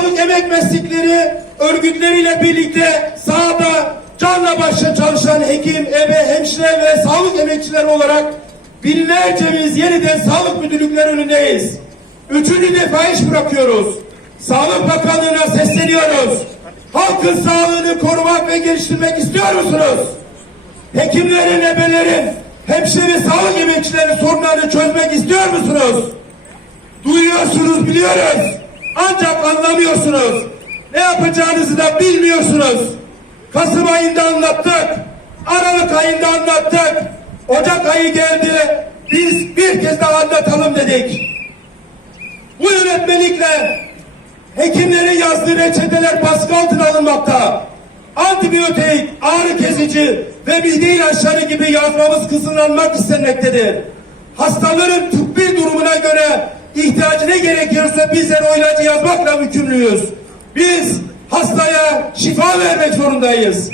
sağlık emek meslekleri örgütleriyle birlikte sahada canla başla çalışan hekim, ebe, hemşire ve sağlık emekçileri olarak binlercemiz yeniden sağlık müdürlükleri önündeyiz. Üçüncü defa iş bırakıyoruz. Sağlık Bakanlığı'na sesleniyoruz. Halkın sağlığını korumak ve geliştirmek istiyor musunuz? Hekimlerin, ebelerin, hemşire ve sağlık emekçilerinin sorunlarını çözmek istiyor musunuz? Duyuyorsunuz, biliyoruz. Ancak anlamıyorsunuz. Ne yapacağınızı da bilmiyorsunuz. Kasım ayında anlattık. Aralık ayında anlattık. Ocak ayı geldi. Biz bir kez daha anlatalım dedik. Bu yönetmelikle hekimlerin yazdığı reçeteler baskı altına alınmakta. Antibiyotik, ağrı kesici ve mide ilaçları gibi yazmamız kısımlanmak istenmektedir. Hastaların tıbbi durumuna göre ihtiyacı ne gerekiyorsa bizler o ilacı yazmakla yükümlüyüz. Biz hastaya şifa vermek zorundayız.